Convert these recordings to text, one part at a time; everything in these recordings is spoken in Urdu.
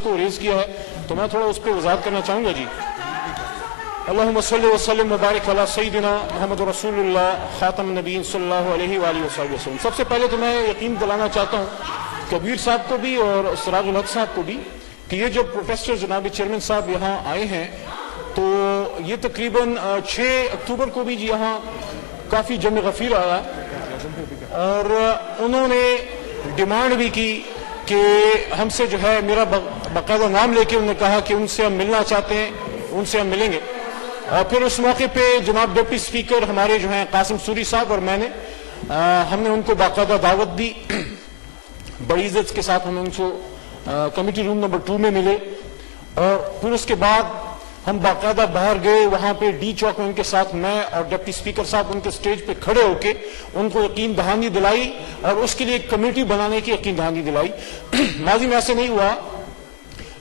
اس کو ریز کیا ہے تو میں تھوڑا اس پہ وضاحت کرنا چاہوں گا. جی اللہم صلی وسلم وبارک علی سیدنا محمد رسول اللہ خاتم النبیین صلی اللہ علیہ وآلہ وسلم. سب سے پہلے تو میں یقین دلانا چاہتا ہوں کبیر صاحب کو بھی اور سراج الحق صاحب کو بھی کہ یہ جو پروفیسر جناب چیئرمین صاحب یہاں آئے ہیں تو یہ تقریباً 6 اکتوبر کو بھی یہاں کافی جمع غفیر آیا اور انہوں نے ڈیمانڈ بھی کی کہ ہم سے جو ہے میرا باقاعدہ نام لے کے انہوں نے کہا کہ ان سے ہم ملنا چاہتے ہیں, ان سے ہم ملیں گے. اور پھر اس موقع پہ جناب ڈپٹی اسپیکر ہمارے جو ہیں قاسم سوری صاحب اور میں نے ہم نے ان کو باقاعدہ دعوت دی, بڑی عزت کے ساتھ ہم ان کو کمیٹی روم نمبر 2 میں ملے اور پھر اس کے بعد ہم باقاعدہ باہر گئے. وہاں پہ ڈی چوک میں ان کے ساتھ میں اور ڈپٹی اسپیکر صاحب ان کے سٹیج پہ کھڑے ہو کے ان کو یقین دہانی دلائی اور اس کے لیے ایک کمیٹی بنانے کی یقین دہانی دلائی. ماضی میں ایسے نہیں ہوا,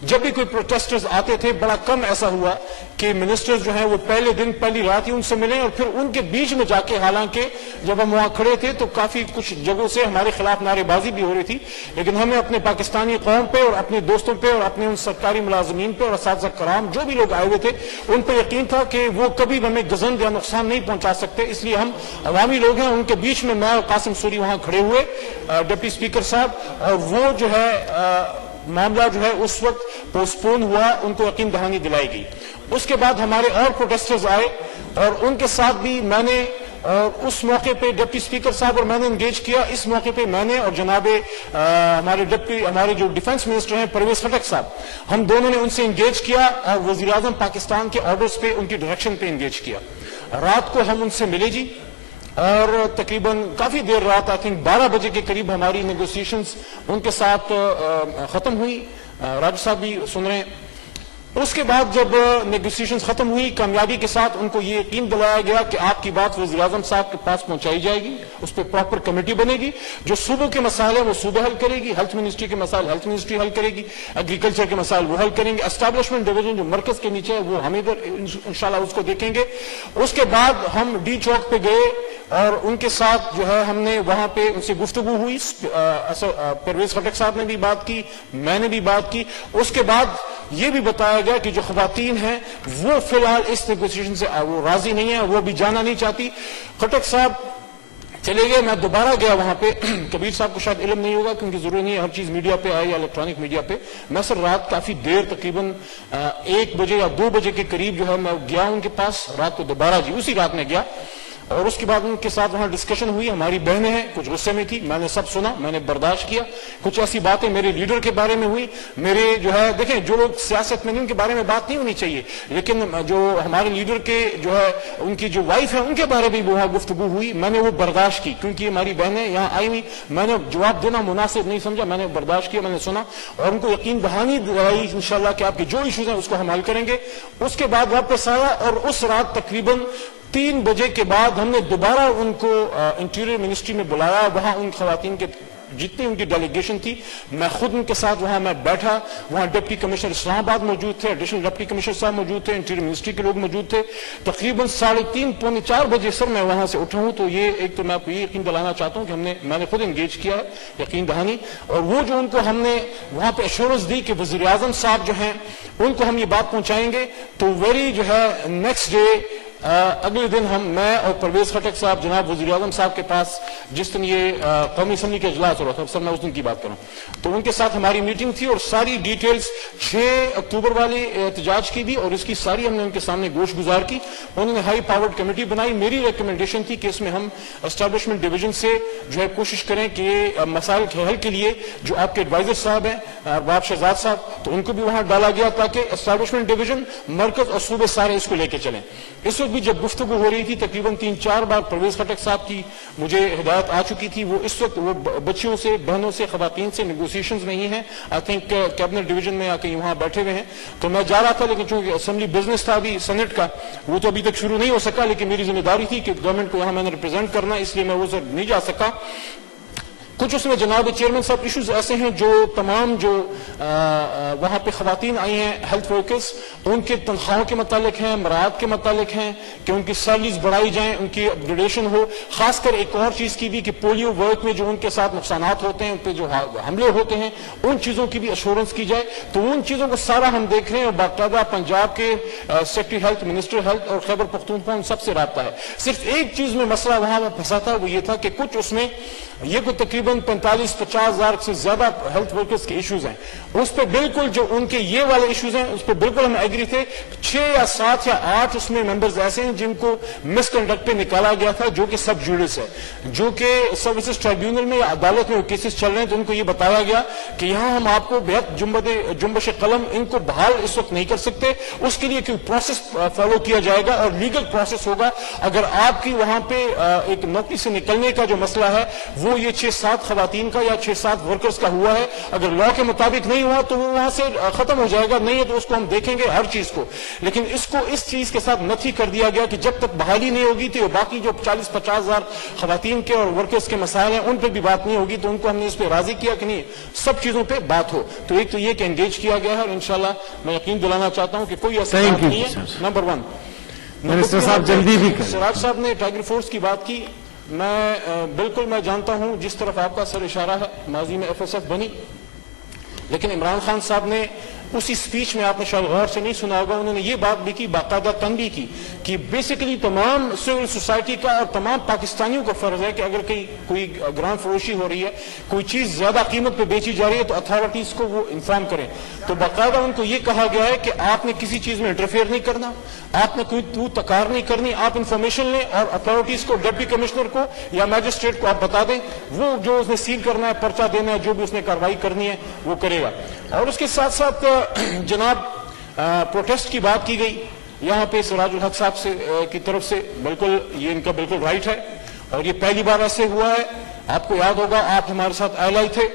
جب بھی کوئی پروٹیسٹرز آتے تھے بڑا کم ایسا ہوا کہ منسٹرز جو ہیں وہ پہلے دن پہلی رات ہی ان سے ملیں اور پھر ان کے بیچ میں جا کے, حالانکہ جب ہم وہاں کھڑے تھے تو کافی کچھ جگہوں سے ہمارے خلاف نعرے بازی بھی ہو رہی تھی, لیکن ہمیں اپنے پاکستانی قوم پہ اور اپنے دوستوں پہ اور اپنے ان سرکاری ملازمین پہ اور اساتذہ کرام جو بھی لوگ آئے ہوئے تھے ان پہ یقین تھا کہ وہ کبھی ہمیں گزند یا نقصان نہیں پہنچا سکتے. اس لیے ہم عوامی لوگ ہیں, ان کے بیچ میں اور قاسم سوری وہاں کھڑے ہوئے, ڈپٹی اسپیکر صاحب, اور وہ جو ہے معاملہ جو ہے اس وقت پوسٹپون ہوا, ان کو یقین دہانی دلائی گئی. اس کے بعد ہمارے اور پروٹیسٹرز آئے اور ان کے ساتھ بھی میں نے اور اس موقع پہ ڈپٹی اسپیکر صاحب اور میں نے انگیج کیا. اس موقع پہ میں نے اور جناب ہمارے جو ڈیفنس منسٹر ہیں پرویز خٹک صاحب, ہم دونوں نے ان سے انگیج کیا اور وزیر اعظم پاکستان کے آرڈرز پہ ان کی ڈائریکشن پہ انگیج کیا. رات کو ہم ان سے ملے جی اور تقریباً کافی دیر رات, آئی تھنک 12 بجے کے قریب ہماری نیگوسیشنز ان کے ساتھ ختم ہوئی. راج صاحب بھی سن رہے ہیں. اس کے بعد جب نیگوسیشنز ختم ہوئی کامیابی کے ساتھ, ان کو یہ یقین دلایا گیا کہ آپ کی بات وزیر اعظم صاحب کے پاس پہنچائی جائے گی, اس پہ پراپر کمیٹی بنے گی, جو صوبوں کے مسائل ہیں وہ صوبہ حل کرے گی, ہیلتھ منسٹری کے مسائل ہیلتھ منسٹری حل کرے گی, ایگریکلچر کے مسائل وہ حل کریں گے, اسٹیبلشمنٹ ڈویژن جو مرکز کے نیچے ہے وہ ہم ادھر انشاءاللہ اس کو دیکھیں گے. اس کے بعد ہم ڈی چوک پہ گئے اور ان کے ساتھ جو ہے ہم نے وہاں پہ ان سے گفتگو ہوئی. پرویز خٹک صاحب نے بھی بات کی, میں نے بھی بات کی. اس کے بعد یہ بھی بتایا گیا کہ جو خواتین ہیں وہ فی الحال اس نیگوسیشن سے وہ راضی نہیں ہیں, وہ بھی جانا نہیں چاہتی. خٹک صاحب چلے گئے, میں دوبارہ گیا وہاں پہ. کبیر صاحب کو شاید علم نہیں ہوگا کیونکہ ضروری نہیں ہے ہر چیز میڈیا پہ آئے یا الیکٹرانک میڈیا پہ. میں سر رات کافی دیر تقریباً 1 بجے یا 2 بجے کے قریب جو ہے میں گیا ان کے پاس رات کو دوبارہ جی, اسی رات میں گیا اور اس کے بعد ان کے ساتھ وہاں ڈسکشن ہوئی. ہماری بہنیں ہیں کچھ غصے میں تھی, میں نے سب سنا, میں نے برداشت کیا. کچھ ایسی باتیں میرے لیڈر کے بارے میں ہوئی, میرے جو ہے دیکھیں جو لوگ سیاست میں نہیں ان کے بارے میں بات نہیں ہونی چاہیے, لیکن جو ہمارے لیڈر کے جو ہے ان کی جو وائف ہے ان کے بارے میں وہاں گفتگو ہوئی. میں نے وہ برداشت کی کیونکہ ہماری بہنیں یہاں آئی ہوئی, میں نے جواب دینا مناسب نہیں سمجھا, میں نے برداشت کیا, میں نے سنا اور ان کو یقین دہانی دلائی انشاءاللہ کہ آپ کے جو ایشوز ہیں اس کو ہم حل کریں گے. اس کے بعد واپس آیا اور اس رات تقریباً 3 بجے کے بعد ہم نے دوبارہ ان کو انٹیریئر منسٹری میں بلایا. وہاں ان خواتین کے جتنی ان کی ڈیلیگیشن تھی میں خود ان کے ساتھ وہاں میں بیٹھا. وہاں ڈپٹی کمشنر اسلام آباد موجود تھے, ایڈیشنل ڈپٹی کمشنر صاحب موجود تھے, انٹیریئر منسٹری کے لوگ موجود تھے. تقریباً 3:30 پونے 4 بجے سر میں وہاں سے اٹھا ہوں. تو یہ ایک تو میں آپ کو یہ یقین دلانا چاہتا ہوں کہ میں نے خود انگیج کیا ہے یقین دہانی. اور وہ جو ان کو ہم نے وہاں پہ ایشورنس دی کہ وزیر اعظم صاحب جو ہیں ان کو ہم یہ بات پہنچائیں گے, تو ویری جو ہے نیکسٹ ڈے اگلے دن میں اور پرویز خٹک صاحب جناب وزیر اعظم صاحب کے پاس جس دن یہ قومی اسمبلی کا اجلاس ہو رہا تھا, سر میں اس دن کی بات کروں, تو ان کے ساتھ ہماری میٹنگ تھی اور ساری ڈیٹیلز 6 اکتوبر والے احتجاج کی بھی اور اس کی ساری ہم نے ان کے سامنے گوش گزار کی. انہوں نے ہائی پاورڈ کمیٹی بنائی. میری ریکمنڈیشن تھی کہ اس میں ہم اسٹیبلشمنٹ ڈویژن سے جو ہے کوشش کریں کہ مسائل کے حل کے لیے جو آپ کے ایڈوائزر صاحب ہیں باب شہزاد صاحب, تو ان کو بھی وہاں ڈالا گیا تاکہ اسٹیبلشمنٹ ڈویژن مرکز اور صوبے سارے اس کو لے کے چلیں. اس بھی جب گفتگو ہو رہی تھی تقریباً 3-4 بار پرویز خٹک صاحب کی مجھے ہدایت آ چکی تھی. وہ اس وقت وہ بچیوں سے, بہنوں سے, خواتین سے نیگوسیشنز میں ہی ہیں. آئی تھنک کیبنٹ ڈویژن میں آ کے وہاں بیٹھے ہوئے ہیں. تو میں جا رہا تھا لیکن چونکہ اسمبلی بزنس تھا ابھی سینٹ کا, وہ تو ابھی تک شروع نہیں ہو سکا, لیکن میری ذمہ داری تھی کہ گورنمنٹ کو یہاں میں نے ریپرزینٹ کرنا, اس لیے میں وہ سر نہیں جا سکا. کچھ اس میں جناب چیئرمین صاحب ایشوز ایسے ہیں جو تمام جو وہاں پہ خواتین آئی ہیں ہیلتھ ورکرز ان کے تنخواہوں کے متعلق ہیں، مراعات کے متعلق ہیں کہ ان کی سیلریز بڑھائی جائیں، ان کی اپ گریڈیشن ہو. خاص کر ایک اور چیز کی بھی کہ پولیو ورک میں جو ان کے ساتھ نقصانات ہوتے ہیں، ان پہ جو حملے ہوتے ہیں، ان چیزوں کی بھی ایشورنس کی جائے. تو ان چیزوں کو سارا ہم دیکھ رہے ہیں اور باقاعدہ پنجاب کے سیکرٹری ہیلتھ، منسٹر ہیلتھ اور خیبر پختونخوا ان سب سے رابطہ ہے. صرف ایک چیز میں مسئلہ وہاں پھنسا تھا، وہ یہ تھا کہ کچھ اس میں یہ کوئی تقریباً 45-50 ہزار سے زیادہ ہیلتھ ورکرز کے ایشوز ہیں. اس پہ بالکل جو ان کے یہ والے ایشوز ہیں اس پہ بالکل ہم ایگری تھے. 6 یا 7 یا 8 اس میں ممبرز ایسے ہیں جن کو مس کنڈکٹ پہ نکالا گیا تھا، جو کہ سب جوڈس ہے، جو کہ سروسز ٹرائیبیونل میں یا عدالت میں وہ کیسز چل رہے ہیں. تو ان کو یہ بتایا گیا کہ یہاں ہم آپ کو بہت جنبش قلم ان کو بحال اس وقت نہیں کر سکتے، اس کے لیے کوئی پروسیس فالو کیا جائے گا اور لیگل پروسیس ہوگا. اگر آپ کی وہاں پہ ایک نوکری سے نکلنے کا جو مسئلہ ہے وہ یہ 6-7 خواتین کا یا 6-7 ورکرز کا ہوا ہے، اگر لا کے مطابق نہیں ہوا تو وہ وہاں سے ختم ہو جائے گا، نہیں ہے تو اس کو ہم دیکھیں گے ہر چیز کو. لیکن اس کو اس چیز کے ساتھ نفی کر دیا گیا کہ جب تک بحالی نہیں ہوگی تو باقی جو 40-50 ہزار خواتین کے اور ورکرز کے مسائل ہیں ان پہ بھی بات نہیں ہوگی. تو ان کو ہم نے اس پہ راضی کیا کہ نہیں سب چیزوں پہ بات ہو. تو ایک تو یہ کہ انگیج کیا گیا ہے اور انشاءاللہ میں یقین دلانا چاہتا ہوں کہ کوئی ایسا بات نہیں ہے. نمبر 1 منسٹر صاحب جلدی بھی کریں. سراج صاحب نے ٹائیگر فورس کی بات کی. بالکل میں جانتا ہوں جس طرف آپ کا سر اشارہ ہے، ماضی میں ایف ایس ایف بنی، لیکن عمران خان صاحب نے اسی سپیچ میں آپ نے شاید غور سے نہیں سنا ہوگا، انہوں نے یہ بات بھی کی، باقاعدہ تنبیہ کی کہ بیسیکلی تمام سول سوسائٹی کا اور تمام پاکستانیوں کا فرض ہے کہ اگر کوئی گران فروشی ہو رہی ہے، کوئی چیز زیادہ قیمت پہ بیچی جا رہی ہے تو اتھارٹیز کو وہ انفارم کریں. تو باقاعدہ ان کو یہ کہا گیا ہے کہ آپ نے کسی چیز میں انٹرفیئر نہیں کرنا، آپ نے کوئی تو تکار نہیں کرنی، آپ انفارمیشن لیں اور اتھارٹیز کو، ڈپٹی کمشنر کو یا میجسٹریٹ کو آپ بتا دیں، وہ جو اس نے سیل کرنا ہے، پرچہ دینا ہے، جو بھی اس نے کارروائی کرنی ہے وہ کرے گا. اور اس کے ساتھ ساتھ جناب پروٹیسٹ کی بات کی گئی یہاں پہ سراج الحق صاحب سے کی طرف سے، بالکل یہ ان کا بالکل رائٹ ہے اور یہ پہلی بار ایسے ہوا ہے. آپ کو یاد ہوگا آپ ہمارے ساتھ ایلائی تھے،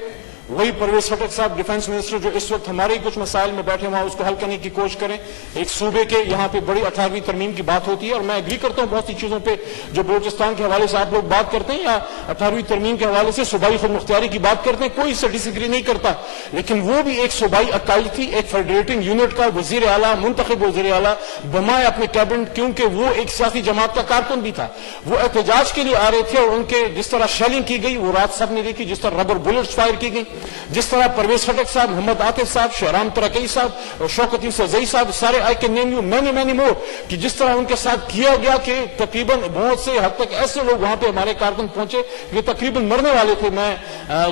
وہی پرویز خٹک صاحب ڈیفنس منسٹر جو اس وقت ہمارے کچھ مسائل میں بیٹھے وہاں اس کو حل کرنے کی کوشش کریں. ایک صوبے کے یہاں پہ بڑی 18ویں ترمیم کی بات ہوتی ہے اور میں ایگری کرتا ہوں بہت سی چیزوں پہ جو بلوچستان کے حوالے سے آپ لوگ بات کرتے ہیں یا 18ویں ترمیم کے حوالے سے صوبائی خود مختاری کی بات کرتے ہیں، کوئی اس سے ڈس ایگری نہیں کرتا. لیکن وہ بھی ایک صوبائی اکائی تھی، ایک فیڈریٹنگ یونٹ کا وزیر اعلیٰ، منتخب وزیر اعلیٰ بمائے اپنے کیبنٹ، کیونکہ وہ ایک سیاسی جماعت کا کارکن بھی تھا. وہ احتجاج کے لیے آ رہے تھے اور ان کے جس طرح شیلنگ کی گئی وہ رات سب نے دیکھی، جس طرح ربر بلٹس فائر کی گئی، جس طرح پرویز خٹک صاحب، محمد عاطف صاحب، شہرام ترکی صاحب، شوکت یوسف زئی صاحب، سارے I can name you many more, کہ جس طرح ان کے ساتھ کیا گیا کہ تقریباً بہت سے حد تک ایسے لوگ وہاں پہ ہمارے کارکن پہنچے کہ تقریباً مرنے والے تھے. میں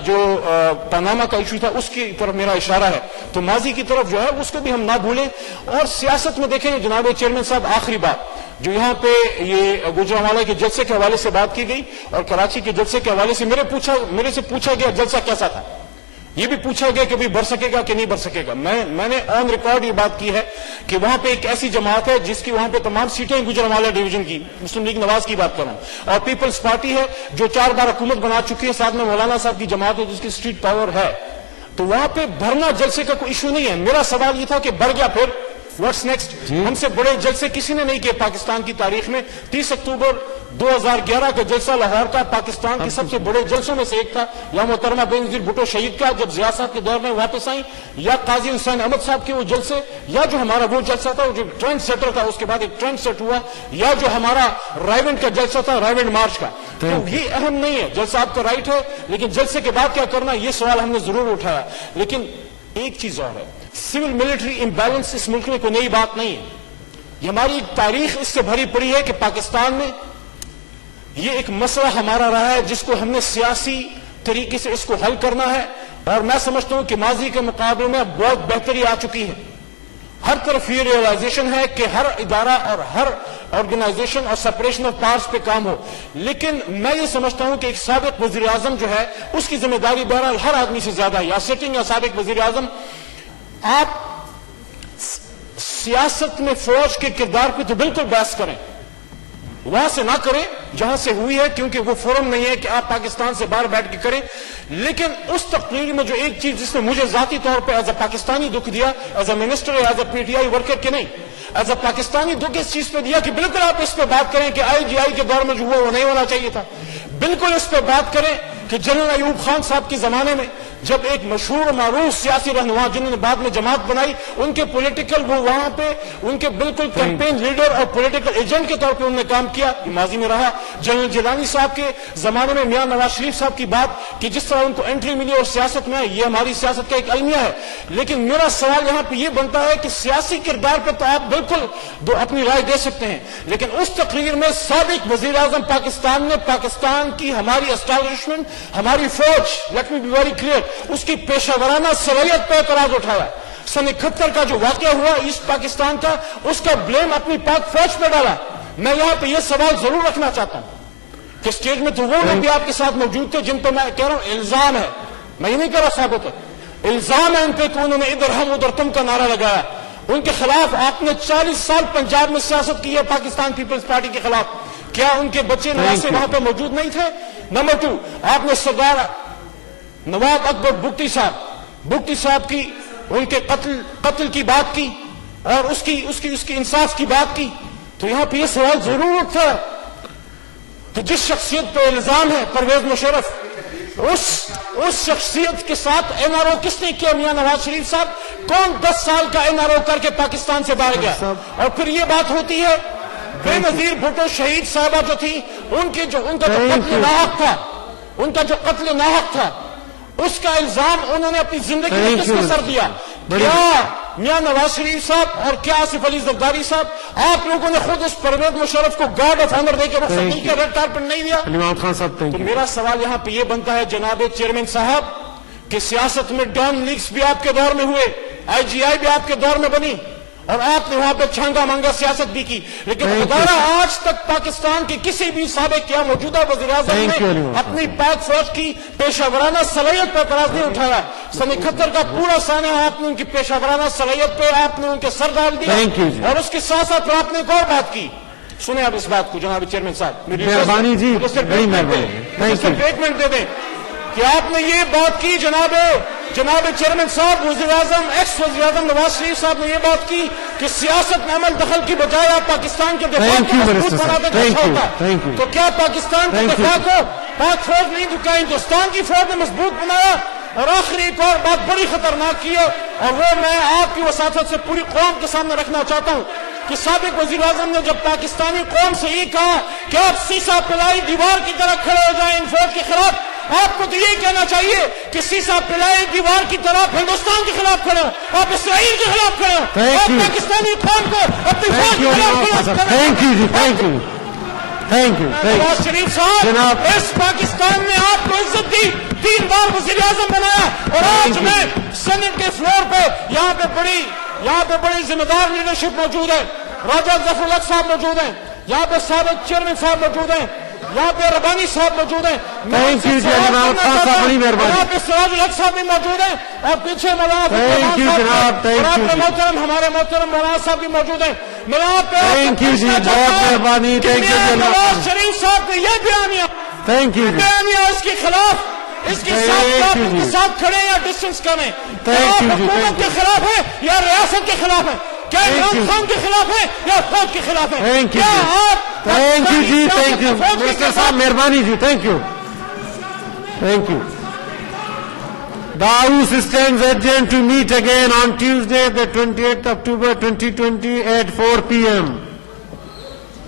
جو پاناما کا ایشو تھا اس کی طرف میرا اشارہ ہے. تو ماضی کی طرف جو ہے اس کو بھی ہم نہ بھولیں. اور سیاست میں دیکھیں جناب چیئرمین صاحب، آخری بات جو یہاں پہ یہ گوجرانوالہ کے جلسے کے حوالے سے بات کی گئی اور کراچی کے جلسے کے حوالے سے میرے سے پوچھا گیا جلسہ کیسا تھا، یہ بھی پوچھا گیا کہ بڑھ سکے گا کہ نہیں بڑھ سکے گا. میں نے آن ریکارڈ یہ بات کی ہے کہ وہاں پہ ایک ایسی جماعت ہے جس کی وہاں پہ تمام سیٹیں گوجرانوالہ ڈویژن کی، مسلم لیگ نواز کی بات کر رہا ہوں، اور پیپلز پارٹی ہے جو 4 بار حکومت بنا چکی ہے، ساتھ میں مولانا صاحب کی جماعت ہے جس کی اسٹریٹ پاور ہے. تو وہاں پہ بھرنا جلسے کا کوئی ایشو نہیں ہے. میرا سوال یہ تھا کہ بھر گیا پھر واٹس نیکسٹ؟ ہم سے بڑے جلسے کسی نے نہیں کیے پاکستان کی تاریخ میں. 30 اکتوبر 2011 کا جلسہ لاہور کا پاکستان کے سب سے بڑے جلسوں میں سے ایک تھا. یا محترمہ بینظیر بھٹو شہید کا جب ضیاء صاحب کے دور میں واپس آئیں، یا قاضی حسین احمد صاحب کے وہ جلسے، یا جو ہمارا وہ جلسہ تھا جو ٹرینڈ سیٹر تھا، اس کے بعد ایک ٹرینڈ سیٹ ہوا، یا جو ہمارا رائیونڈ کا جلسہ تھا، رائیونڈ مارچ کا. تو یہ اہم نہیں ہے، جلسہ آپ کا رائٹ ہے، لیکن جلسے کے بعد کیا کرنا یہ سوال ہم نے ضرور اٹھایا. لیکن ایک چیز اور ہے، سول ملٹری امبیلنس اس ملک میں کوئی نئی بات نہیں ہے. یہ ہماری تاریخ اس سے بھری پڑی ہے کہ پاکستان میں یہ ایک مسئلہ ہمارا رہا ہے جس کو ہم نے سیاسی طریقے سے اس کو حل کرنا ہے. اور میں سمجھتا ہوں کہ ماضی کے مقابلے میں بہت بہتری آ چکی ہے. ہر طرف یہ ریئلائزیشن ہے کہ ہر ادارہ اور ہر آرگنائزیشن اور سپریشن آف پاورز پہ کام ہو. لیکن میں یہ سمجھتا ہوں کہ ایک سابق وزیر اعظم جو ہے اس کی ذمہ داری بہرحال ہر آدمی سے زیادہ ہے، یا سٹنگ یا سابق وزیر اعظم. آپ سیاست میں فوج کے کردار پہ تو بالکل بحث کریں، وہاں سے نہ کریں جہاں سے ہوئی ہے، کیونکہ وہ فورم نہیں ہے کہ آپ پاکستان سے باہر بیٹھ کے کریں. لیکن اس تقریر میں جو ایک چیز جس نے مجھے ذاتی طور پہ ایز اے پاکستانی دکھ دیا، as a minister, as a P T I worker کے نہیں، ایز اے پاکستانی دکھ اس چیز پہ دیا کہ بالکل آپ اس پہ بات کریں کہ IGI کے دور میں جو ہوا وہ نہیں ہونا چاہیے تھا. بالکل اس پہ بات کریں کہ جنرل ایوب خان صاحب کے زمانے میں جب ایک مشہور و معروف سیاسی رہنما جنہوں نے بعد میں جماعت بنائی، ان کے پولیٹیکل وہ وہاں پہ ان کے بالکل کیمپین لیڈر اور پولیٹیکل ایجنٹ کے طور پہ انہوں نے کام کیا، یہ ماضی میں رہا۔ جنرل جیلانی صاحب کے زمانے میں میاں نواز شریف صاحب کی بات کہ جس طرح ان کو انٹری ملی اور سیاست میں، یہ ہماری سیاست کا ایک المیہ ہے۔ لیکن میرا سوال یہاں پہ یہ بنتا ہے کہ سیاسی کردار پہ تو آپ بالکل اپنی رائے دے سکتے ہیں، لیکن اس تقریر میں سابق وزیر اعظم پاکستان نے پاکستان کی ہماری اسٹیبلشمنٹ، ہماری فوج، let me be very clear, اس کی پیشہ ورانہ صلاحیت پہ اعتراض اٹھایا۔ سن 71 کا جو واقعہ ہوا ایسٹ پاکستان کا، اس کا بلیم اپنی پاک فوج پہ ڈالا۔ میں یہاں پہ یہ سوال ضرور رکھنا چاہتا ہوں کہ اسٹیج میں تو وہ لوگ بھی آپ کے ساتھ موجود تھے جن پہ میں کہہ رہا ہوں الزام ہے، میں یہ نہیں کہہ رہا ثابت ہے، الزام ہے ان پہ کہ انہوں نے ادھر ہم ادھر تم کا نعرہ لگایا۔ ان کے خلاف آپ نے 40 سال پنجاب میں سیاست کی ہے پاکستان پیپلز پارٹی کے خلاف، کیا ان کے بچے نواسے وہاں پہ موجود نہیں تھے؟ نمبر 2، آپ نے سردار نواب اکبر بگٹی صاحب کی ان کے قتل کی بات کی اور اس کی انصاف کی بات کی، تو یہاں پہ یہ سوال ضرور اٹھتا ہے کہ جس شخصیت پہ الزام ہے پرویز مشرف، اس شخصیت کے ساتھ این آر او کس نے کیا؟ میاں نواز شریف صاحب کون 10 سال کا این آر او کر کے پاکستان سے باہر گیا؟ اور پھر یہ بات ہوتی ہے بے نظیر بھٹو شہید صاحبہ جو تھی، ان کا جو قتل ناحق تھا اس کا الزام انہوں نے اپنی زندگی میں کس کو سر دیا؟ کیا میاں نواز شریف صاحب اور کیا آصف علی زرداری صاحب؟ آپ لوگوں نے خود اس پرویز مشرف کو گارڈ آف آنر دے کے رخصت نہیں کیا، ریڈ کارپٹ نہیں دیا؟ تو میرا سوال یہاں پہ یہ بنتا ہے جناب چیئرمین صاحب کہ سیاست میں ڈان لیگز بھی آپ کے دور میں ہوئے، آئی جی آئی بھی آپ کے دور میں بنی اور آپ نے وہاں پہ چھانگا مانگا سیاست بھی کی، لیکن خدارہ آج تک پاکستان کے کسی بھی سابق یا موجودہ وزیر اعظم نے اپنی پاک فوج کی پیشہ ورانہ صلاحیت پہ اعتراض نہیں اٹھایا۔ سن 71 کا پورا سانحہ آپ نے ان کی پیشہ ورانہ صلاحیت پہ آپ نے ان کے سر ڈال دیا، اور اس کے ساتھ ساتھ آپ نے ایک اور بات کی، سنیں آپ اس بات کو جناب چیئرمین صاحب، مہربانی جی، اسٹیٹمنٹ دے دیں کہ آپ نے یہ بات کی جناب چیئرمین صاحب، وزیر اعظم ایکس وزیر اعظم نواز شریف صاحب نے یہ بات کی کہ سیاست میں عمل دخل کی بجائے آپ پاکستان کے دفاع کو مضبوط بناتے ہیں، تو کیا پاکستان کے دفاع کو پاک فوج نہیں تو کیا ہندوستان کی فوج نے مضبوط بنایا؟ اور آخری ایک اور بات بڑی خطرناک کی ہے، اور وہ میں آپ کی وساطت سے پوری قوم کے سامنے رکھنا چاہتا ہوں کہ سابق وزیر اعظم نے جب پاکستانی قوم سے یہ کہا کہ آپ سیسا پلائی دیوار کی طرح کھڑے ہو جائیں ان فوج کے خلاف، آپ کو تو یہ کہنا چاہیے کہ سیسا پلائی دیوار کی طرف ہندوستان کے خلاف کھڑے ہو، آپ اسرائیل کے خلاف کھڑے ہو، آپ پاکستانی قوم کو اپنی فوج کے خلاف نواز شریف صاحب اس پاکستان نے آپ کو عزت دی، 3 بار وزیر اعظم بنایا، اور آج میں سینٹ کے فلور پہ یہاں پہ بڑی ذمہ دار لیڈرشپ موجود ہے، راجہ ظفر الحق صاحب موجود ہیں، یہاں پہ سابق چیئرمین صاحب موجود ہیں، یہاں پہ ربانی صاحب موجود ہیں، یہاں پہ سراج الحق صاحب بھی موجود ہیں، اور پیچھے مولانا ہمارے محترم مولانا صاحب بھی موجود ہیں۔ میں آپ پہ نواز شریف صاحب نے یہ بیانیہ اس کے خلاف، اس کے ساتھ کھڑے یا ڈسٹنس کریں، آپ حکومت کے خلاف ہے یا ریاست کے خلاف ہے؟ کیا عمران خان کے خلاف ہے یا فوج کے خلاف ہے؟ کیا آپ منسٹر صاحب مہربانی جی، thank you. The House stands adjourned to meet again on Tuesday, the 28th October 2020 at 4 p.m.